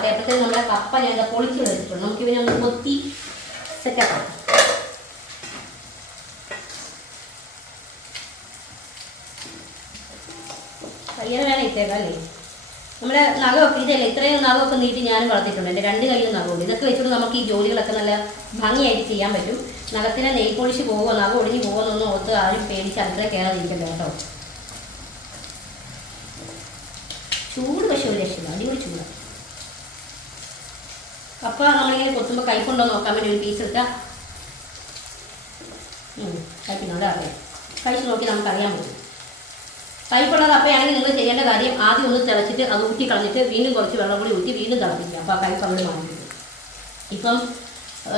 ആവട്ടെ അപ്പോഴത്തേക്ക് നമ്മുടെ കപ്പ ഞാൻ പൊളിച്ച് വെച്ചിട്ടുണ്ട്. നമുക്ക് ഇവനെ ഒന്ന് കൊത്തി സെറ്റാക്കാം കയ്യാൻ വേണം ഇട്ടേക്കാം അല്ലേ? നമ്മുടെ നഖമൊക്കെ ഇതല്ലേ? ഇത്രയും നഖമൊക്കെ നീട്ടി ഞാനും വളർത്തിയിട്ടുണ്ട്. എന്റെ രണ്ട് കയ്യിലും നഖമുണ്ട്. ഇതൊക്കെ വെച്ചിട്ട് നമുക്ക് ഈ ജോലികളൊക്കെ നല്ല ഭംഗിയായിട്ട് ചെയ്യാൻ പറ്റും. നഖത്തിനെ നെയ് പൊളിച്ച് പോകുമോ നഖം ഒടിഞ്ഞ് പോകുമെന്നൊന്നും ഓർത്ത് ആരും പേടിച്ച് അടുക്കള കയറാതിരിക്കണ്ട കേട്ടോ. ചൂട് പക്ഷെ ഒരു രക്ഷയില്ല അടിപൊളി ചൂട് കപ്പ നമ്മളിങ്ങനെ കൊത്തുമ്പോൾ കൈക്കൊണ്ടോ നോക്കാൻ വേണ്ടി ഒരു പീസ് എടുക്കാം കഴിക്കുന്നുണ്ട് അറിയാം കഴിച്ച് നോക്കി നമുക്ക് അറിയാൻ പറ്റും. കൈപ്പുള്ള കപ്പയാണെങ്കിൽ നിങ്ങൾ ചെയ്യേണ്ട കാര്യം ആദ്യം ഒന്ന് തിളച്ചിട്ട് അത് ഊറ്റി കളഞ്ഞിട്ട് വീണ്ടും കുറച്ച് വെള്ളം കൂടി ഊറ്റി വീണ്ടും തിളപ്പിക്കുക. അപ്പോൾ ആ കൈപ്പ് മാറി ഇപ്പം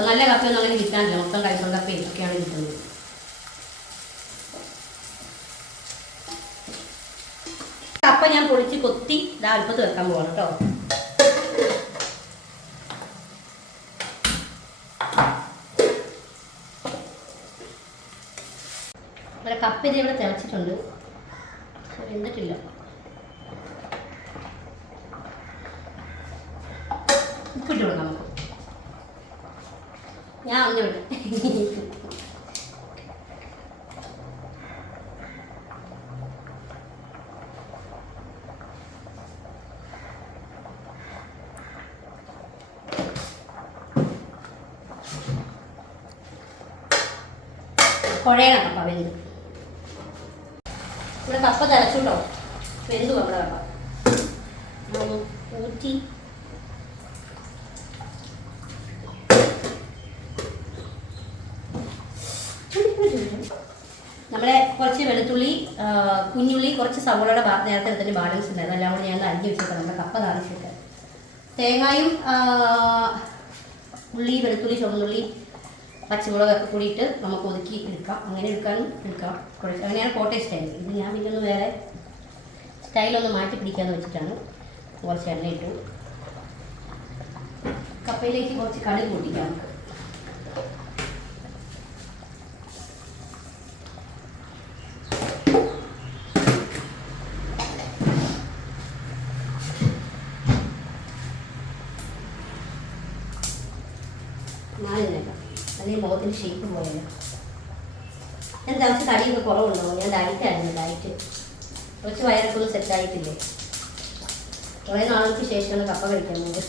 നല്ല കപ്പ എന്നുള്ളത് കിട്ടാനില്ല. മൊത്തം കൈപ്പുള്ള കപ്പയും ഒക്കെയാണ് കിട്ടുന്നത്. കപ്പ ഞാൻ പൊളിച്ച് കൊത്തി ഇതാ അടുപ്പത്ത് വെക്കാൻ പോകണം കേട്ടോ. ഇവിടെ കപ്പ് ഇത് ഇവിടെ തിളച്ചിട്ടുണ്ട്. വെന്തിട്ടില്ല. ഉപ്പിട്ട് കൊടുക്കാം നമുക്ക്. ഞാൻ ഒന്നും വിടും. കുഴയണം കപ്പ വെന്ത്. ഇവിടെ കപ്പ തിളച്ചുണ്ടോ വെന്തു നമ്മുടെ കപ്പ? ഊറ്റി. നമ്മുടെ കുറച്ച് വെളുത്തുള്ളി കുഞ്ഞുള്ളി കുറച്ച് സവോളയുടെ നേരത്തെ എടുത്തിട്ട് ബാലൻസ് ഉണ്ടായിരുന്നു. എല്ലാം കൂടി ഞാൻ അരിഞ്ഞു വെച്ചിട്ട് നമ്മുടെ കപ്പ താളിച്ചിട്ട് തേങ്ങായും ഉള്ളി വെളുത്തുള്ളി ചുവന്നുള്ളി പച്ചമുളകൊക്കെ കൂടിയിട്ട് നമുക്ക് ഒതുക്കി എടുക്കാം. അങ്ങനെ എടുക്കാനും എടുക്കാം. കുറച്ച് അങ്ങനെയാണ് കോട്ടയം സ്റ്റൈൽ ഇത് ഞാൻ പിന്നെ ഒന്ന് വേറെ സ്റ്റൈലൊന്ന് മാറ്റി പിടിക്കാന്ന് വെച്ചിട്ടാണ് കുറച്ച് എണ്ണ ഇട്ടു കപ്പയിലേക്ക് കുറച്ച് കടുക് പൊട്ടിക്കാം നമുക്ക് നാലിനേക്കാം അല്ലെങ്കിൽ മുഖത്തിന്റെ ഷേപ്പ് പോലെയല്ല ഞാൻ കുറച്ച് തടിയൊക്കെ കുറവുണ്ടോ ഞാൻ ഡയറ്റായിരുന്നു ഡയറ്റ് കുറച്ച് വയറൊക്കെ ഒന്ന് സെറ്റായിട്ടില്ലേ കുറേ നാളുകൾക്ക് ശേഷമാണ് കപ്പ കഴിക്കുന്നത്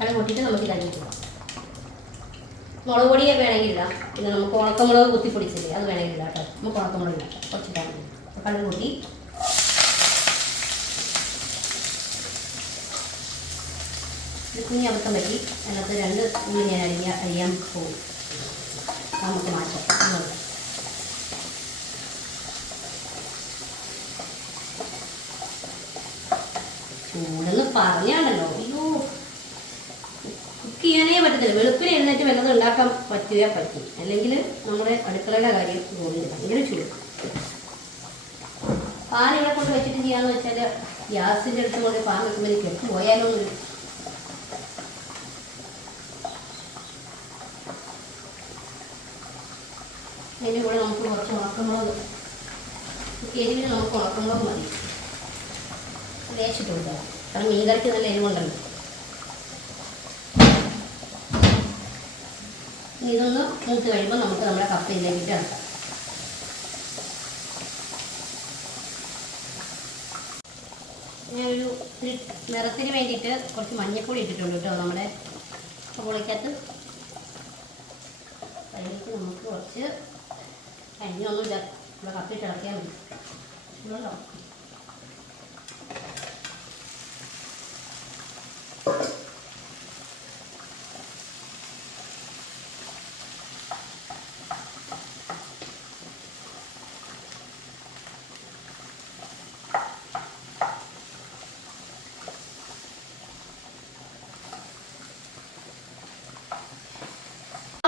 അത് പൊട്ടിയിട്ട് നമുക്ക് ഇതാക്കി മുളക് പൊടിയെ വേണമെങ്കിൽ ഇടാം. പിന്നെ നമുക്ക് ഉണക്കമുളക് കുത്തിപ്പൊടിച്ചില്ലേ അത് വേണമെങ്കിൽ ഇടാം കേട്ടോ. നമുക്ക് ഉണക്കമുളക് ഇടാം. കുറച്ച് മതി അപ്പോൾ കടുക് കൂട്ടി കുഞ്ഞി അബദ്ധം പറ്റി. അതിനകത്ത് രണ്ട് ഉള്ളി ഞാൻ അരിയാ അരിയാൻ പോകും. നമുക്ക് മാറ്റാം. ചൂടെന്ന് പറഞ്ഞാണല്ലോ. അയ്യോ. കുക്ക് ചെയ്യാനേ പറ്റത്തില്ല. വെളുപ്പിന് എഴുന്നേറ്റ് വല്ലതും ഉണ്ടാക്കാൻ പറ്റുക പറ്റും. അല്ലെങ്കിൽ നമ്മുടെ അടുക്കളയുടെ കാര്യം ഗോവിന്ദ ഭയങ്കര ചൂട്. പാൻ കൊണ്ട് വെച്ചിട്ട് ചെയ്യാന്ന് വെച്ചാൽ ഗ്യാസിന്റെ അടുത്ത് കൊണ്ട് പാൻ വെക്കുമ്പോൾ എനിക്ക് കെട്ട് പോയാലോ എന്നൊരു അതിന്റെ കൂടെ നമുക്ക് കുറച്ച് ഉണക്കമുളക് എരിവിന് നമുക്ക് ഉണക്കമുളക് മതി. ലേശിട്ട് കാരണം മീൻകറിക്ക് നല്ല എരിവുണ്ടല്ലോ. ഇനി ഇതൊന്ന് മൂത്ത് കഴിയുമ്പോൾ നമുക്ക് നമ്മുടെ കപ്പയിലേക്ക് ഇറക്കാം. ഞാനൊരു നിറത്തിന് വേണ്ടിയിട്ട് കുറച്ച് മഞ്ഞൾപ്പൊടി ഇട്ടിട്ടുണ്ട് കേട്ടോ നമ്മുടെ പൊളിക്കകത്ത് അതിലേക്ക് നമുക്ക് കുറച്ച് ഇല്ല നമ്മുടെ കപ്പിട്ട് ഇളക്കിയാൽ മതി ഇതുണ്ടോ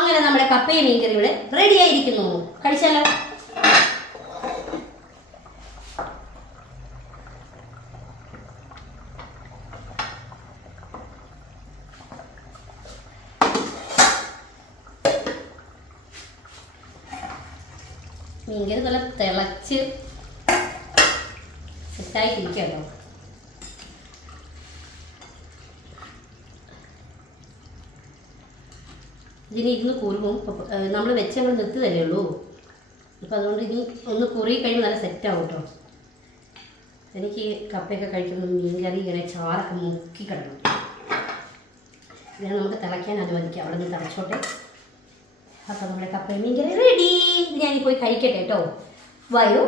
അങ്ങനെ നമ്മുടെ കപ്പയും മീൻകറി ഇവിടെ റെഡി ആയിരിക്കുന്നു. കഴിച്ചാലോ? മീൻകറി നല്ല തിളച്ച് സെറ്റായിട്ടിരിക്കുമല്ലോ ഇതിന് ഇരുന്ന് കുറുകും. നമ്മൾ വെച്ച് നമ്മൾ നിർത്തുതല്ലേ ഉള്ളൂ അപ്പം അതുകൊണ്ട് ഇനി ഒന്ന് കുറി കഴിയുമ്പോൾ നല്ല സെറ്റാവും കേട്ടോ എനിക്ക് കപ്പയൊക്കെ കഴിക്കുമ്പോൾ മീൻകറി ഇങ്ങനെ ചാറൊക്കെ മുക്കി കിടക്കും. ഇതിനെ നമുക്ക് തിളയ്ക്കാൻ അനുവദിക്കാം അവിടെ നിന്ന് തിളച്ചോട്ടെ. അപ്പം നമ്മുടെ കപ്പയും മീൻകറി റെഡി ഇത് ഞാൻ പോയി കഴിക്കട്ടെ കേട്ടോ വായു